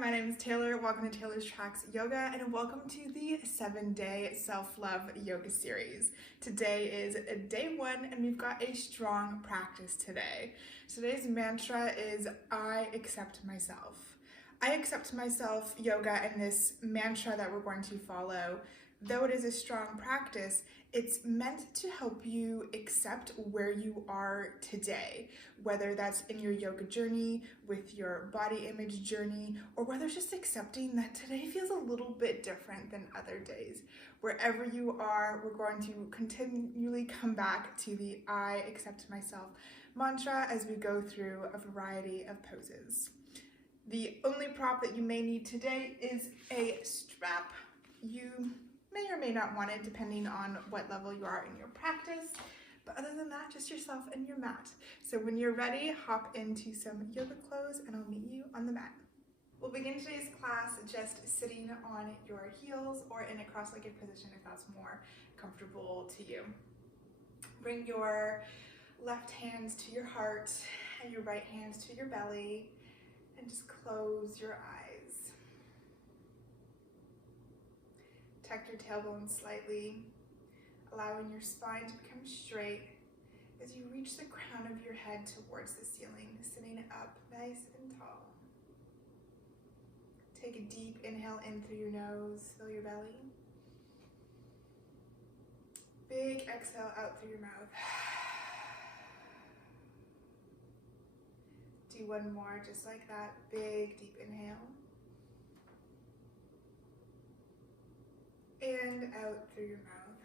my name is Taylor. Welcome to Taylor's Tracks Yoga and welcome to the 7-day self-love yoga series. Today is day 1 and we've got a strong practice today. Today's mantra is I accept myself. I accept myself yoga and this mantra that we're going to follow, though it is a strong practice, it's meant to help you accept where you are today, whether that's in your yoga journey, with your body image journey, or whether it's just accepting that today feels a little bit different than other days. Wherever you are, we're going to continually come back to the I accept myself mantra as we go through a variety of poses. The only prop that you may need today is a strap. You may or may not want it depending on what level you are in your practice, but other than that, just yourself and your mat. So when you're ready, hop into some yoga clothes and I'll meet you on the mat. We'll begin today's class just sitting on your heels or in a cross-legged position if that's more comfortable to you. Bring your left hands to your heart and your right hands to your belly and just close your eyes. Tuck your tailbone slightly, allowing your spine to become straight as you reach the crown of your head towards the ceiling, sitting up nice and tall. Take a deep inhale in through your nose, fill your belly. Big exhale out through your mouth. Do one more just like that, big deep inhale. And out through your mouth.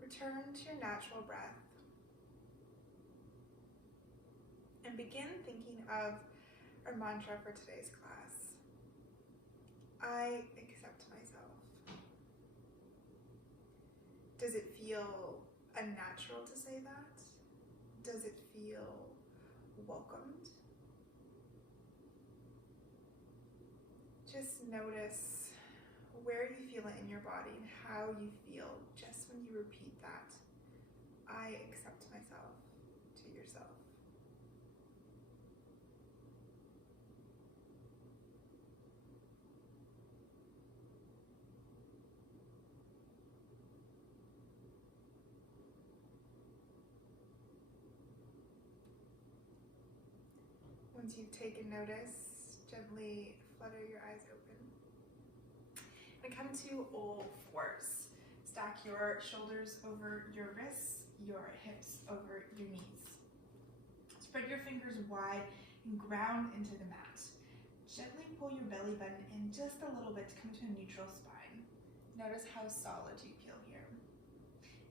Return to your natural breath. And begin thinking of our mantra for today's class. I accept myself. Does it feel unnatural to say that? Does it feel welcomed? Just notice where you feel it in your body and how you feel just when you repeat that. I accept myself to yourself. Once you've taken notice, gently flutter your eyes open. And come to all fours. Stack your shoulders over your wrists, your hips over your knees. Spread your fingers wide and ground into the mat. Gently pull your belly button in just a little bit to come to a neutral spine. Notice how solid you feel here.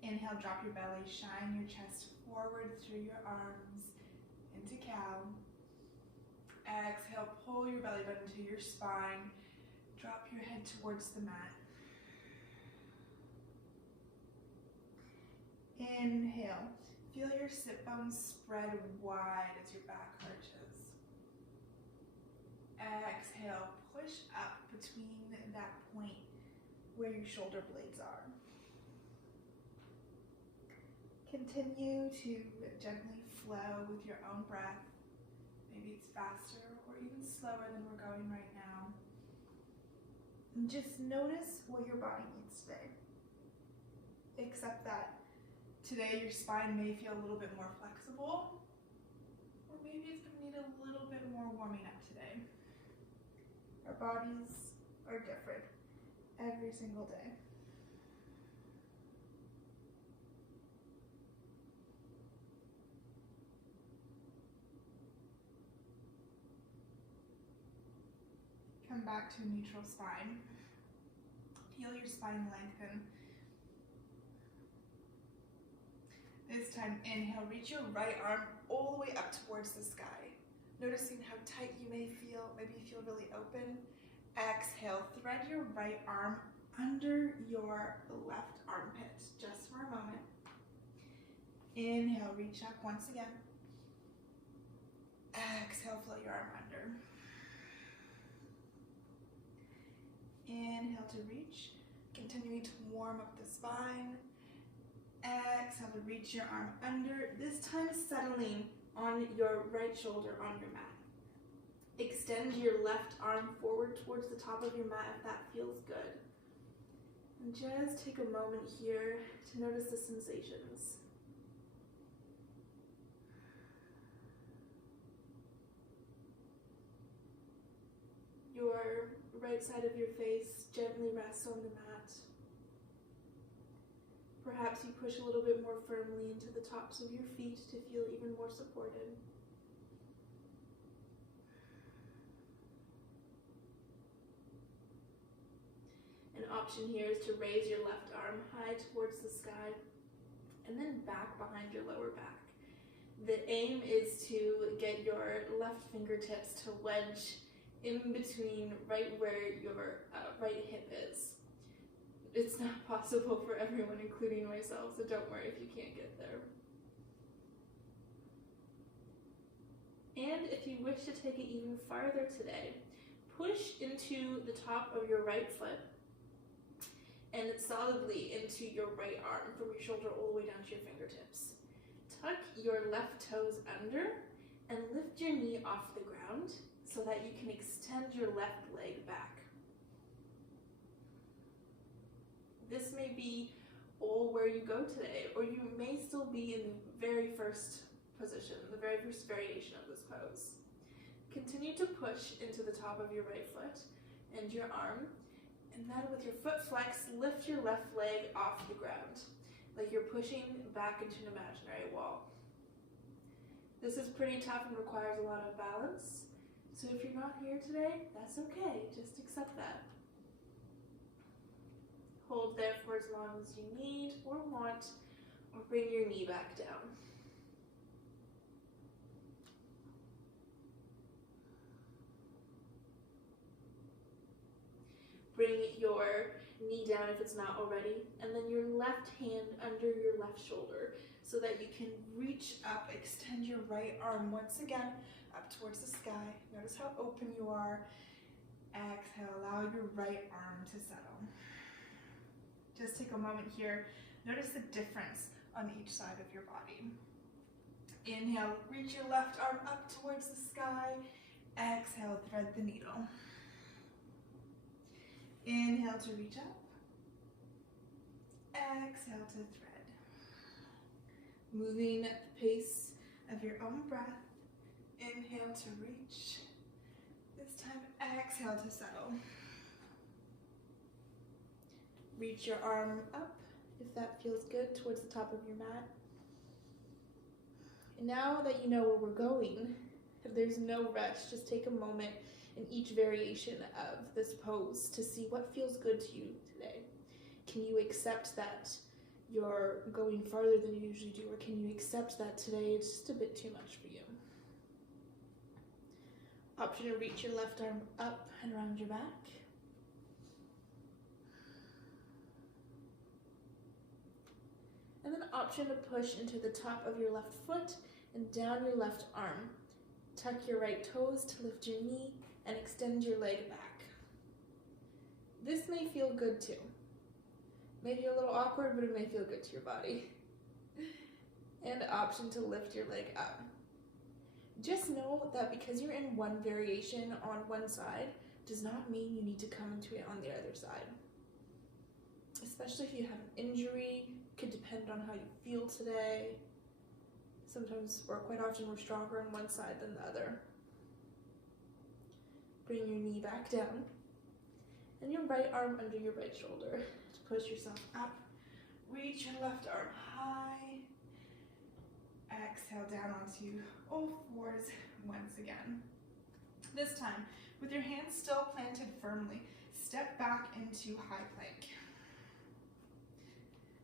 Inhale, drop your belly, shine your chest forward through your arms into cow. Exhale, pull your belly button to your spine. Drop your head towards the mat. Inhale, feel your sit bones spread wide as your back arches. Exhale, push up between that point where your shoulder blades are. Continue to gently flow with your own breath. Maybe it's faster or even slower than we're going right now. And just notice what your body needs today. Accept that today your spine may feel a little bit more flexible, or maybe it's going to need a little bit more warming up today. Our bodies are different every single day. Come back to a neutral spine. Feel your spine lengthen. This time, inhale, reach your right arm all the way up towards the sky. Noticing how tight you may feel, maybe you feel really open. Exhale, thread your right arm under your left armpit, just for a moment. Inhale, reach up once again. Exhale, flow your arm under. Inhale to reach, continuing to warm up the spine. Exhale to reach your arm under, this time settling on your right shoulder on your mat. Extend your left arm forward towards the top of your mat if that feels good. And just take a moment here to notice the sensations. Your right side of your face gently rests on the mat. Perhaps you push a little bit more firmly into the tops of your feet to feel even more supported. An option here is to raise your left arm high towards the sky and then back behind your lower back. The aim is to get your left fingertips to wedge in between right where your right hip is. It's not possible for everyone, including myself, so don't worry if you can't get there. And if you wish to take it even farther today, push into the top of your right foot and solidly into your right arm from your shoulder all the way down to your fingertips. Tuck your left toes under and lift your knee off the ground so that you can extend your left leg back. This may be all where you go today, or you may still be in the very first position, the very first variation of this pose. Continue to push into the top of your right foot and your arm, and then with your foot flex, lift your left leg off the ground, like you're pushing back into an imaginary wall. This is pretty tough and requires a lot of balance, so if you're not here today, that's okay, just accept that. Hold there for as long as you need or want, or bring your knee back down. Bring your knee down if it's not already, and then your left hand under your left shoulder so that you can reach up, extend your right arm once again up towards the sky. Notice how open you are. Exhale, allow your right arm to settle. Just take a moment here. Notice the difference on each side of your body. Inhale, reach your left arm up towards the sky. Exhale, thread the needle. Inhale to reach up. Exhale to thread. Moving at the pace of your own breath. Inhale to reach. This time, exhale to settle. Reach your arm up, if that feels good, towards the top of your mat. And now that you know where we're going, there's no rush. Just take a moment in each variation of this pose to see what feels good to you today. Can you accept that you're going farther than you usually do, or can you accept that today it's just a bit too much for you? Option to reach your left arm up and around your back. And then option to push into the top of your left foot and down your left arm. Tuck your right toes to lift your knee and extend your leg back. This may feel good too. Maybe a little awkward, but it may feel good to your body. And option to lift your leg up. Just know that because you're in one variation on one side does not mean you need to come into it on the other side. Especially if you have an injury, could depend on how you feel today. Sometimes, or quite often, we're stronger on one side than the other. Bring your knee back down and your right arm under your right shoulder to push yourself up. Reach your left arm high. Exhale down onto all fours once again. This time, with your hands still planted firmly, step back into high plank.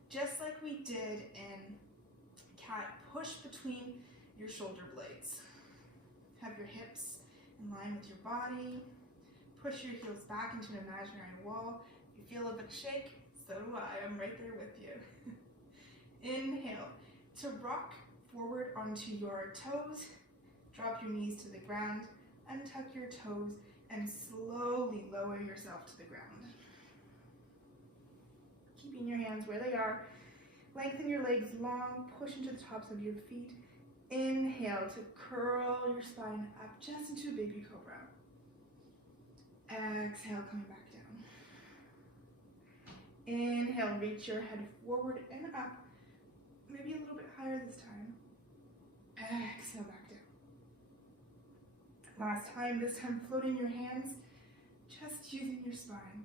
Just like we did in cat, push between your shoulder blades. Have your hips in line with your body. Push your heels back into an imaginary wall. If you feel a bit shake, so do I. I'm right there with you. Inhale to rock forward onto your toes. Drop your knees to the ground. Untuck your toes and slowly lower yourself to the ground. Keeping your hands where they are. Lengthen your legs long, push into the tops of your feet. Inhale to curl your spine up just into a baby cobra. Exhale, coming back down. Inhale, reach your head forward and up. Maybe a little bit higher this time. Exhale, back down. Last time, this time floating your hands, just using your spine.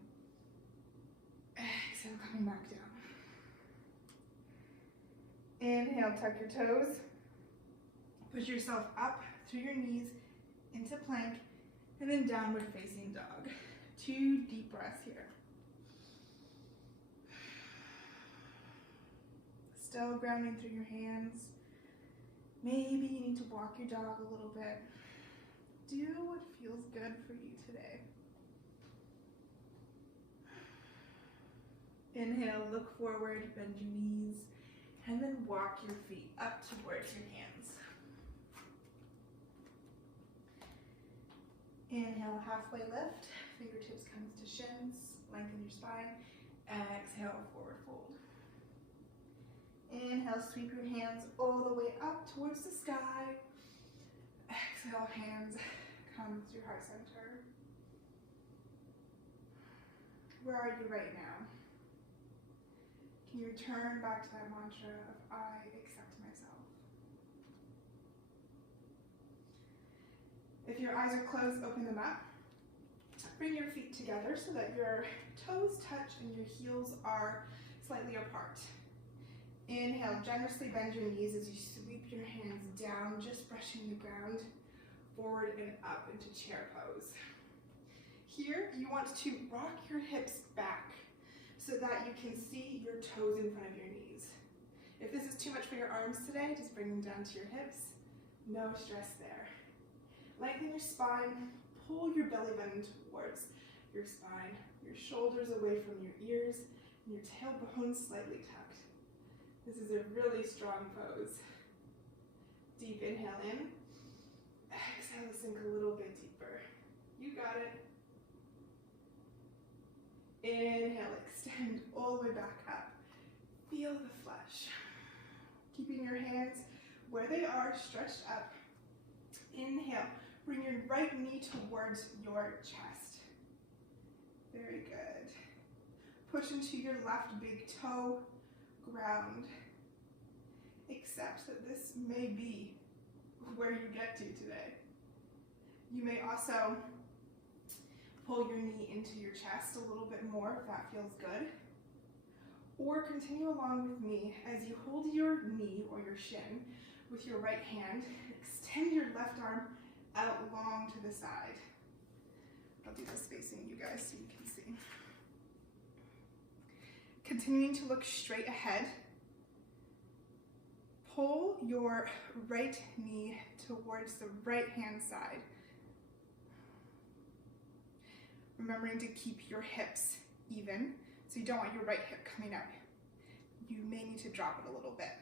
Exhale, coming back down. Inhale, tuck your toes. Push yourself up through your knees into plank and then downward facing dog. 2 deep breaths here. Still grounding through your hands. Maybe you need to walk your dog a little bit. Do what feels good for you today. Inhale, look forward, bend your knees, and then walk your feet up towards your hands. Inhale, halfway lift, fingertips come to shins, lengthen your spine. Exhale, forward fold. Inhale, sweep your hands all the way up towards the sky. Exhale, hands come to your heart center. Where are you right now? Can you return back to that mantra of I accept myself? If your eyes are closed, open them up. Bring your feet together so that your toes touch and your heels are slightly apart. Inhale, generously bend your knees as you sweep your hands down, just brushing the ground, forward and up into chair pose. Here, you want to rock your hips back so that you can see your toes in front of your knees. If this is too much for your arms today, just bring them down to your hips. No stress there. Lengthen your spine, pull your belly button towards your spine, your shoulders away from your ears, and your tailbone slightly tucked. This is a really strong pose. Deep inhale in. Exhale, sink a little bit deeper. You got it. Inhale, extend all the way back up. Feel the flesh. Keeping your hands where they are, stretched up. Inhale, bring your right knee towards your chest. Very good. Push into your left big toe, ground. Accept that this may be where you get to today. You may also pull your knee into your chest a little bit more if that feels good. Or continue along with me as you hold your knee or your shin with your right hand. Extend your left arm out long to the side. I'll do this facing you guys so you can see. Continuing to look straight ahead. Pull your right knee towards the right hand side. Remembering to keep your hips even, so you don't want your right hip coming out. You may need to drop it a little bit.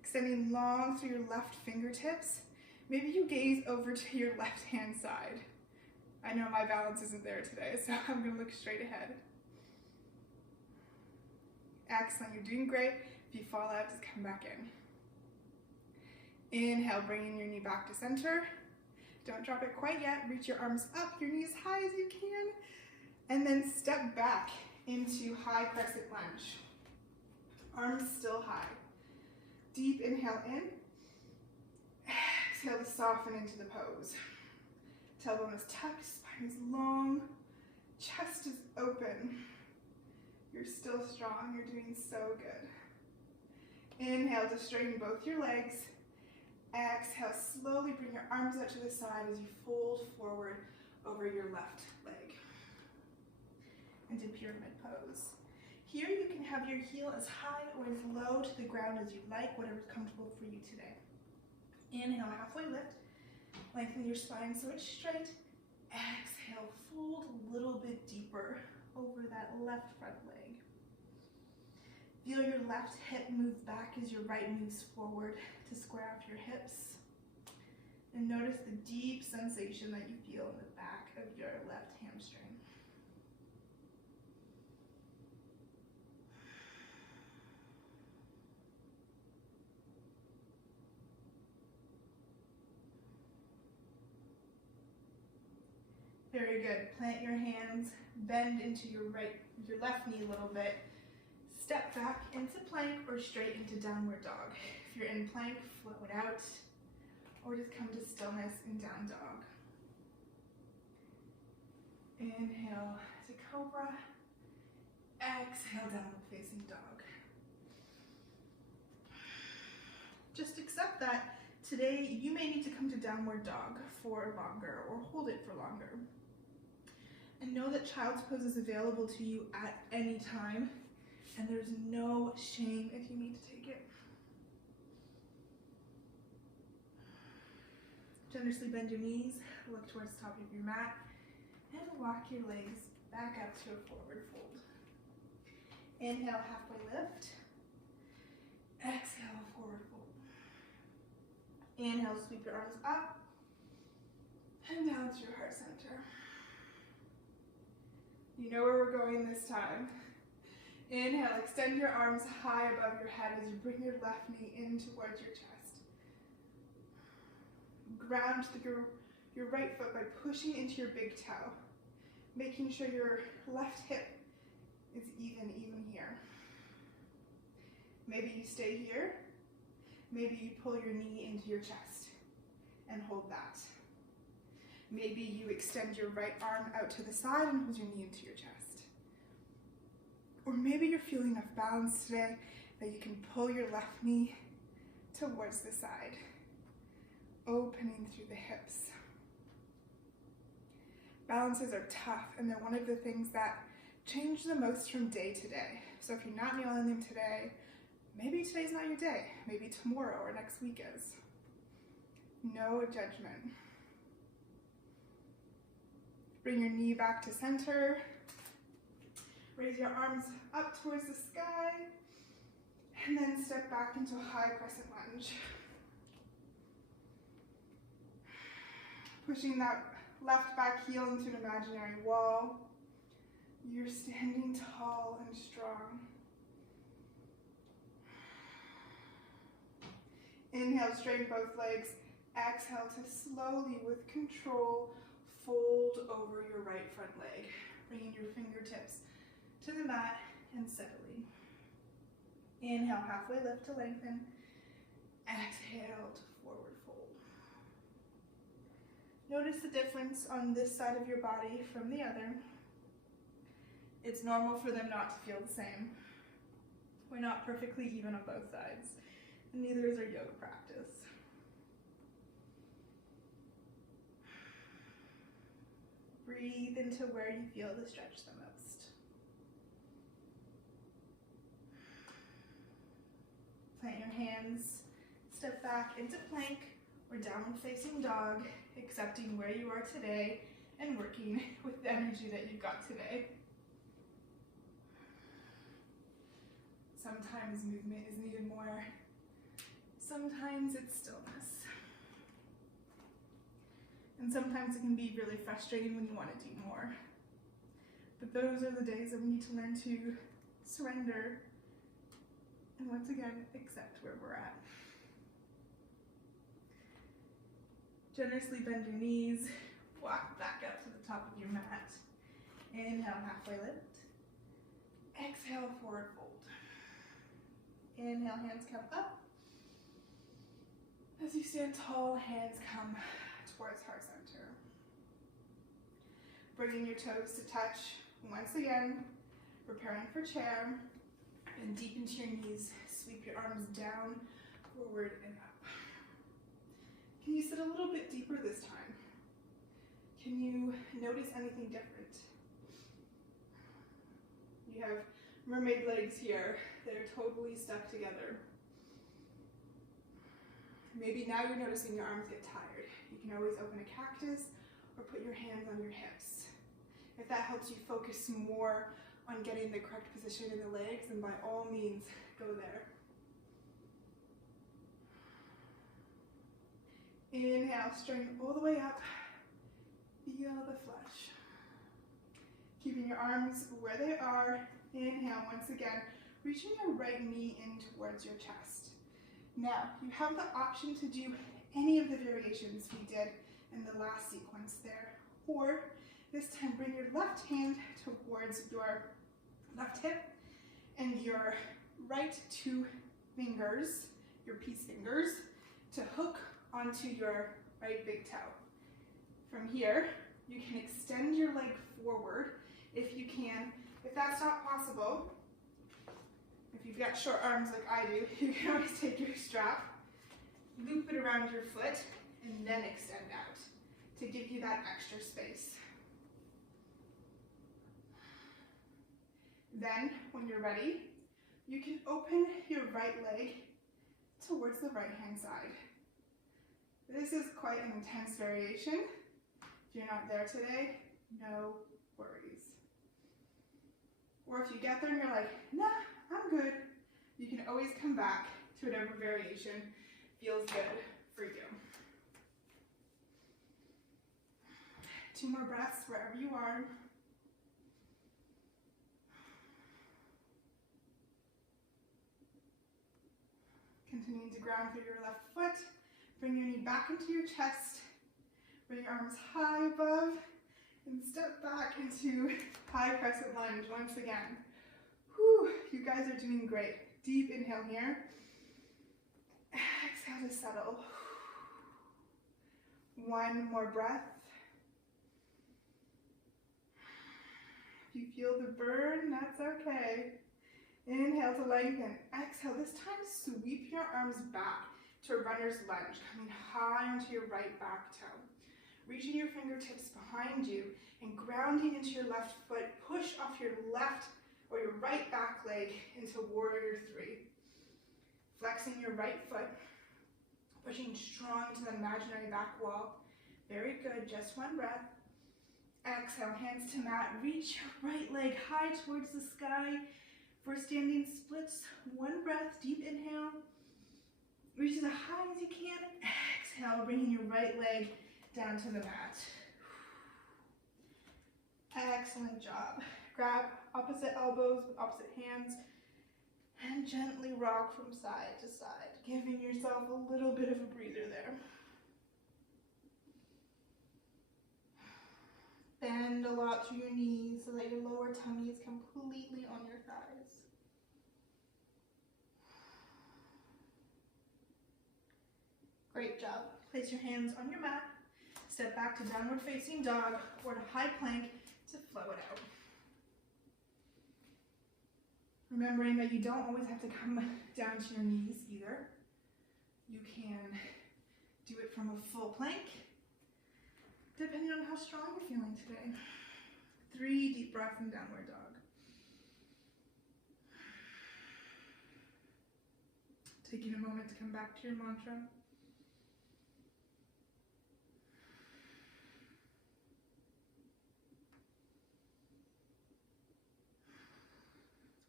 Extending long through your left fingertips. Maybe you gaze over to your left hand side. I know my balance isn't there today, so I'm gonna look straight ahead. Excellent, you're doing great. If you fall out, just come back in. Inhale, bringing your knee back to center. Don't drop it quite yet. Reach your arms up, your knees high as you can. And then step back into high crescent lunge. Arms still high. Deep inhale in. Exhale to soften into the pose. Tailbone is tucked, spine is long, chest is open. You're still strong, you're doing so good. Inhale to straighten both your legs. Exhale, slowly bring your arms out to the side as you fold forward over your left leg. Into pyramid pose. Here you can have your heel as high or as low to the ground as you like, whatever's comfortable for you today. Inhale, halfway lift. Lengthen your spine so it's straight. Exhale, fold a little bit deeper over that left front leg. Feel your left hip move back as your right moves forward to square off your hips. And notice the deep sensation that you feel in the back of your left hamstring. Very good. Plant your hands, bend into your left knee a little bit. Step back into plank or straight into downward dog. If you're in plank, float out, or just come to stillness in down dog. Inhale to cobra. Exhale, downward facing dog. Just accept that today you may need to come to downward dog for longer or hold it for longer. And know that child's pose is available to you at any time, and there's no shame if you need to take it. Generously bend your knees, look towards the top of your mat, and walk your legs back up to a forward fold. Inhale, halfway lift. Exhale, forward fold. Inhale, sweep your arms up and down to your heart center. You know where we're going this time. Inhale, extend your arms high above your head as you bring your left knee in towards your chest. Ground your right foot by pushing into your big toe, making sure your left hip is even here. Maybe you stay here. Maybe you pull your knee into your chest and hold that. Maybe you extend your right arm out to the side and hold your knee into your chest. Or maybe you're feeling enough balance today that you can pull your left knee towards the side, opening through the hips. Balances are tough, and they're one of the things that change the most from day to day. So if you're not nailing them today, maybe today's not your day. Maybe tomorrow or next week is. No judgment. Bring your knee back to center. Raise your arms up towards the sky. And then step back into a high crescent lunge. Pushing that left back heel into an imaginary wall. You're standing tall and strong. Inhale, straighten both legs. Exhale to slowly, with control, fold over your right front leg, bringing your fingertips to the mat and settling. Inhale, halfway lift to lengthen. Exhale to forward fold. Notice the difference on this side of your body from the other. It's normal for them not to feel the same. We're not perfectly even on both sides, and neither is our yoga practice. Breathe into where you feel the stretch the most. Plant your hands, step back into plank or downward facing dog, accepting where you are today and working with the energy that you've got today. Sometimes movement is needed more. Sometimes it's stillness. And sometimes it can be really frustrating when you want to do more. But those are the days that we need to learn to surrender and once again accept where we're at. Generously bend your knees, walk back up to the top of your mat. Inhale, halfway lift. Exhale, forward fold. Inhale, hands come up. As you stand tall, hands come towards heart center. Bringing your toes to touch once again, preparing for chair, and deep into your knees, sweep your arms down, forward and up. Can you sit a little bit deeper this time? Can you notice anything different? You have mermaid legs here. They're totally stuck together. Maybe now you're noticing your arms get tired. You can always open a cactus or put your hands on your hips. If that helps you focus more on getting the correct position in the legs, then by all means, go there. Inhale, straighten all the way up. Feel the flesh. Keeping your arms where they are. Inhale, once again, reaching your right knee in towards your chest. Now, you have the option to do any of the variations we did in the last sequence there, or This time, bring your left hand towards your left hip and your right two fingers, your peace fingers, to hook onto your right big toe. From here, you can extend your leg forward if you can. If that's not possible, if you've got short arms like I do, you can always take your strap, loop it around your foot, and then extend out to give you that extra space. Then, when you're ready, you can open your right leg towards the right-hand side. This is quite an intense variation. If you're not there today, no worries. Or if you get there and you're like, nah, I'm good, you can always come back to whatever variation feels good for you. 2 more breaths wherever you are. Continuing to ground through your left foot. Bring your knee back into your chest. Bring your arms high above and step back into high crescent lunge once again. Whew, you guys are doing great. Deep inhale here. Exhale to settle. 1 more breath. If you feel the burn, that's okay. Inhale to lengthen. Exhale. This time, sweep your arms back to a runner's lunge, coming high onto your right back toe. Reaching your fingertips behind you and grounding into your left foot. Push off your left or your right back leg into Warrior 3. Flexing your right foot. Pushing strong to the imaginary back wall. Very good. Just 1 breath. Exhale. Hands to mat. Reach your right leg high towards the sky. For standing splits, 1 breath, deep inhale. Reach as high as you can. Exhale, bringing your right leg down to the mat. Excellent job. Grab opposite elbows with opposite hands and gently rock from side to side, giving yourself a little bit of a breather there. Bend a lot through your knees so that your lower tummy is completely on your thighs. Great job. Place your hands on your mat. Step back to downward facing dog or to high plank to flow it out. Remembering that you don't always have to come down to your knees either. You can do it from a full plank, depending on how strong you're feeling today. 3 deep breaths in downward dog. Taking a moment to come back to your mantra.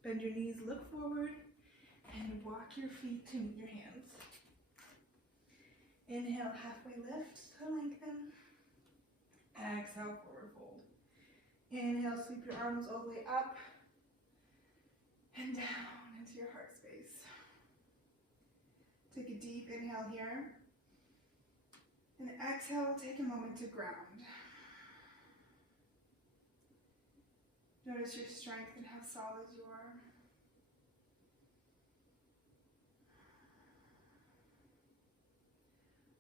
Bend your knees, look forward, and walk your feet to meet your hands. Inhale, halfway lift to lengthen. Exhale, forward fold. Inhale, sweep your arms all the way up and down into your heart space. Take a deep inhale here. And exhale, take a moment to ground. Notice your strength and how solid you are.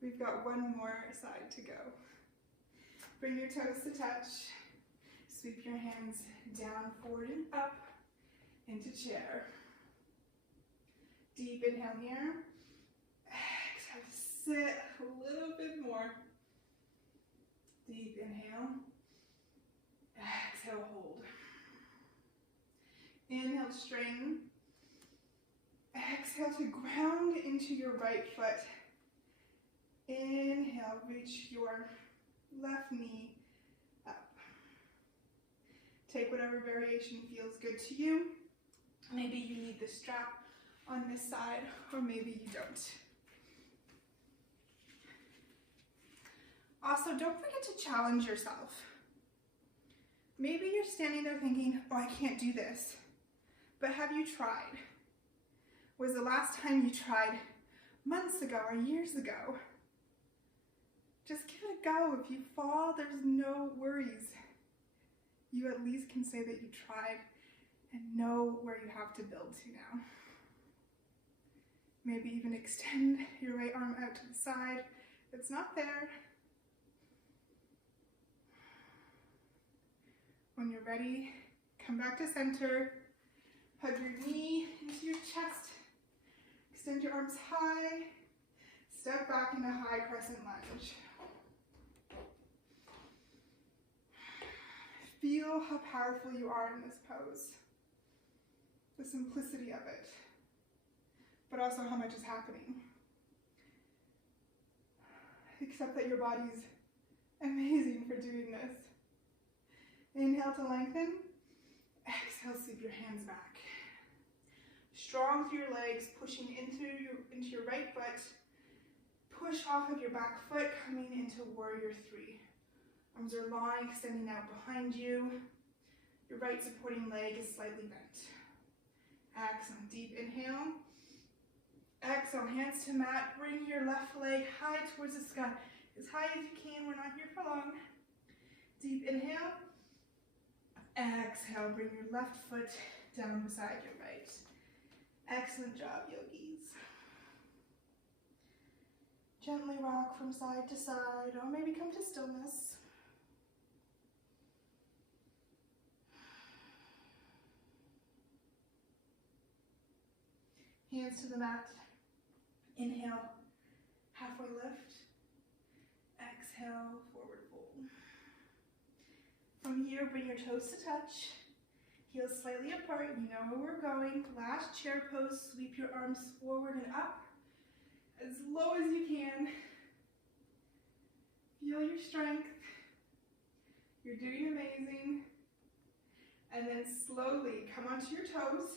We've got 1 more side to go. Bring your toes to touch. Sweep your hands down, forward, and up into chair. Deep inhale here. Exhale, sit a little bit more. Deep inhale. Exhale, hold. Inhale, straighten. Exhale to ground into your right foot. Inhale, reach your left knee up. Take whatever variation feels good to you. Maybe you need the strap on this side, or maybe you don't. Also, don't forget to challenge yourself. Maybe you're standing there thinking, oh, I can't do this. But have you tried? Was the last time you tried months ago or years ago? Just give it a go. If you fall, there's no worries. you at least can say that you tried and know where you have to build to now. Maybe even extend your right arm out to the side if it's not there. When you're ready, come back to center. Hug your knee into your chest. Extend your arms high. Step back into high crescent lunge. Feel how powerful you are in this pose. The simplicity of it, but also how much is happening. Accept that your body's amazing for doing this. Inhale to lengthen. Exhale, sweep your hands back. Strong through your legs, pushing into your right foot. Push off of your back foot, coming into warrior three. Arms are long, extending out behind you. Your right supporting leg is slightly bent. Exhale, deep inhale. Exhale, hands to mat. Bring your left leg high towards the sky. As high as you can, we're not here for long. Deep inhale. Exhale, bring your left foot down beside your right. Excellent job, yogis. Gently rock from side to side, or maybe come to stillness. Hands to the mat. Inhale, halfway lift. Exhale, forward fold. From here, bring your toes to touch. Heels slightly apart. You know where we're going. Last chair pose. Sweep your arms forward and up as low as you can. Feel your strength. You're doing amazing. And then slowly come onto your toes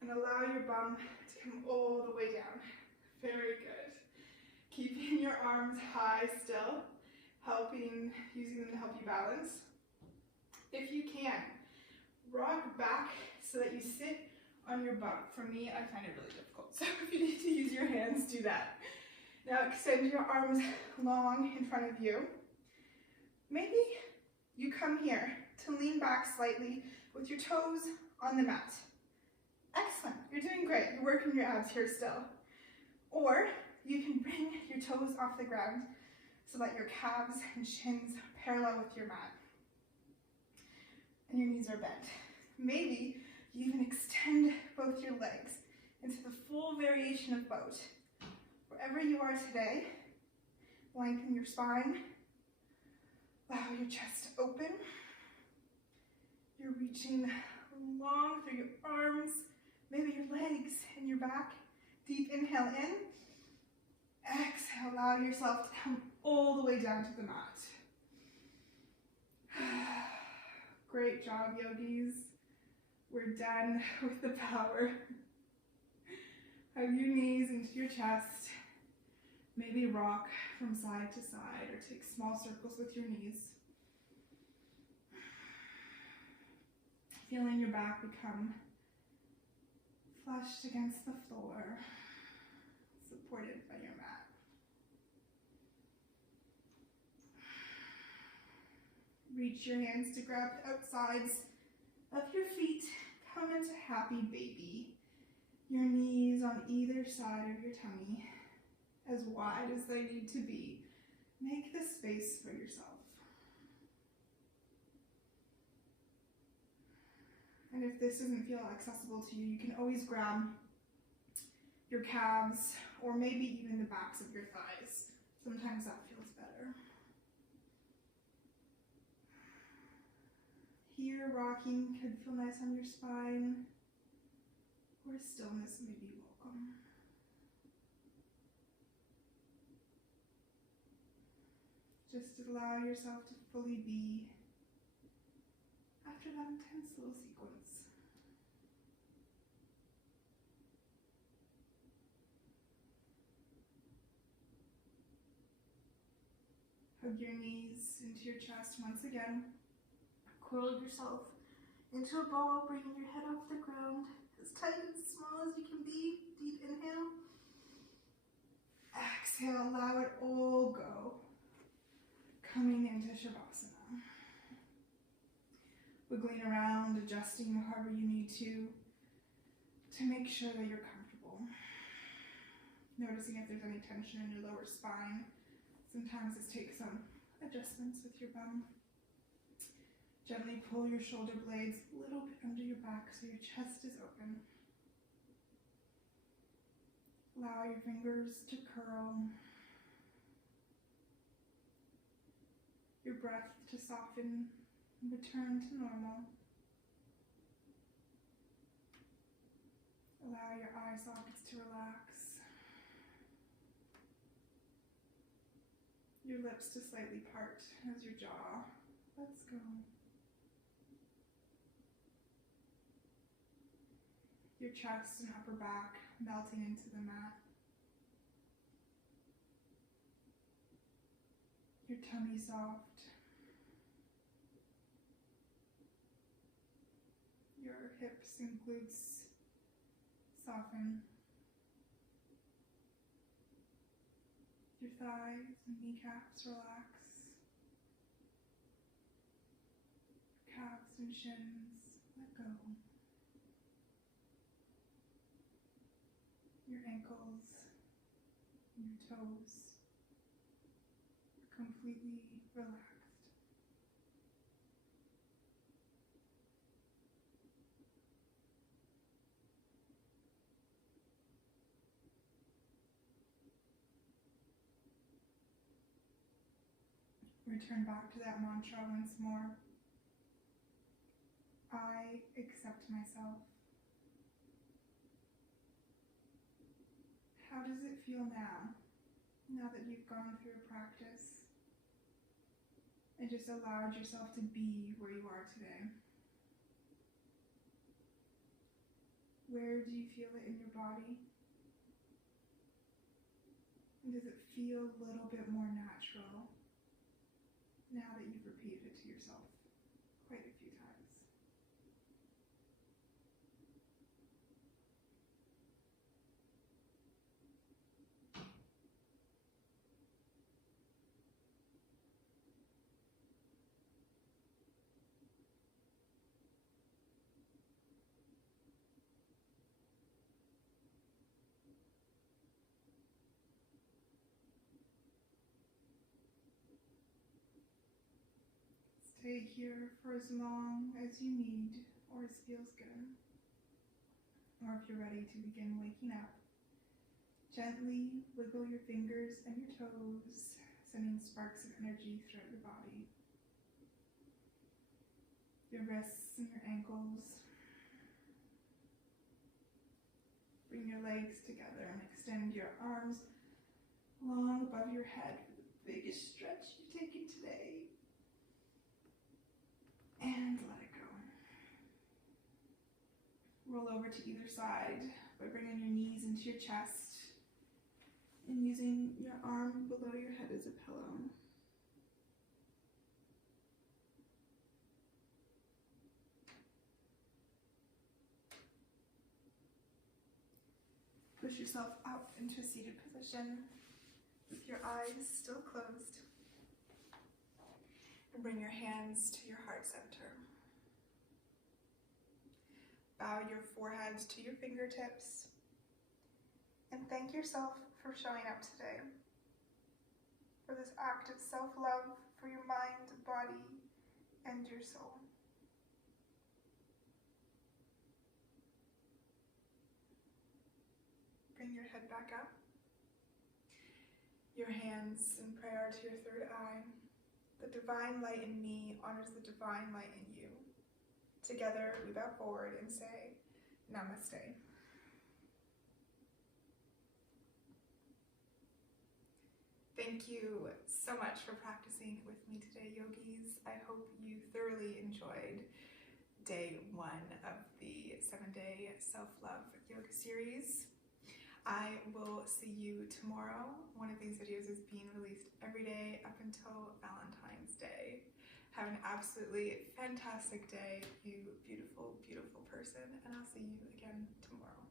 and allow your bum to come all the way down. Very good. Keeping your arms high still, using them to help you balance. If you can, rock back so that you sit on your bum. For me, I find it really difficult. So if you need to use your hands, do that. Now extend your arms long in front of you. Maybe you come here to lean back slightly with your toes on the mat. Excellent, you're doing great. You're working your abs here still. Or you can bring your toes off the ground so that your calves and shins parallel with your mat. And your knees are bent. Maybe you even extend both your legs into the full variation of boat. Wherever you are today, lengthen your spine. Allow your chest to open. You're reaching long through your arms, maybe your legs and your back. Deep inhale in. Exhale, allow yourself to come all the way down to the mat. Great job, yogis. We're done with the power. Hug your knees into your chest. Maybe rock from side to side or take small circles with your knees. Feeling your back become flushed against the floor, supported by your mat. Reach your hands to grab the outsides of your feet. Come into happy baby. Your knees on either side of your tummy, as wide as they need to be. Make the space for yourself. And if this doesn't feel accessible to you, you can always grab your calves or maybe even the backs of your thighs. Sometimes that feels better. Here, rocking could feel nice on your spine, or stillness may be welcome. Just allow yourself to fully be after that intense little sequence. Hug your knees into your chest once again. Curl yourself into a ball, bringing your head off the ground, as tight and small as you can be. Deep inhale. Exhale, allow it all go. Coming into Shavasana. wiggling around, adjusting however you need to make sure that you're comfortable. Noticing if there's any tension in your lower spine. Sometimes this takes some adjustments with your bum. Gently pull your shoulder blades a little bit under your back so your chest is open. Allow your fingers to curl. Your breath to soften and return to normal. Allow your eye sockets to relax. Your lips to slightly part as your jaw lets go. Your chest and upper back melting into the mat. Your tummy soft. Your hips and glutes soften. Your thighs and kneecaps relax. Calves and shins let go. Your ankles and your toes completely relaxed. Return back to that mantra once more. I accept myself. How does it feel now that you've gone through a practice and just allowed yourself to be where you are today? Where do you feel it in your body? And does it feel a little bit more natural now that you've repeated it to yourself quite a few times? Stay here for as long as you need or as feels good. Or if you're ready to begin waking up, gently wiggle your fingers and your toes, sending sparks of energy throughout your body. Your wrists and your ankles. Bring your legs together and extend your arms long above your head for the biggest stretch you've taken today. And let it go. Roll over to either side by bringing your knees into your chest and using your arm below your head as a pillow. Push yourself out into a seated position with your eyes still closed. And bring your hands to your heart center. Bow your foreheads to your fingertips. And thank yourself for showing up today. For this act of self-love for your mind, body, and your soul. Bring your head back up. Your hands in prayer to your third eye. The divine light in me honors the divine light in you. Together, we bow forward and say, Namaste. Thank you so much for practicing with me today, yogis. I hope you thoroughly enjoyed day 1 of the 7-day self-love yoga series. I will see you tomorrow. One of these videos is being released every day up until Valentine's Day. Have an absolutely fantastic day, you beautiful, beautiful person, and I'll see you again tomorrow.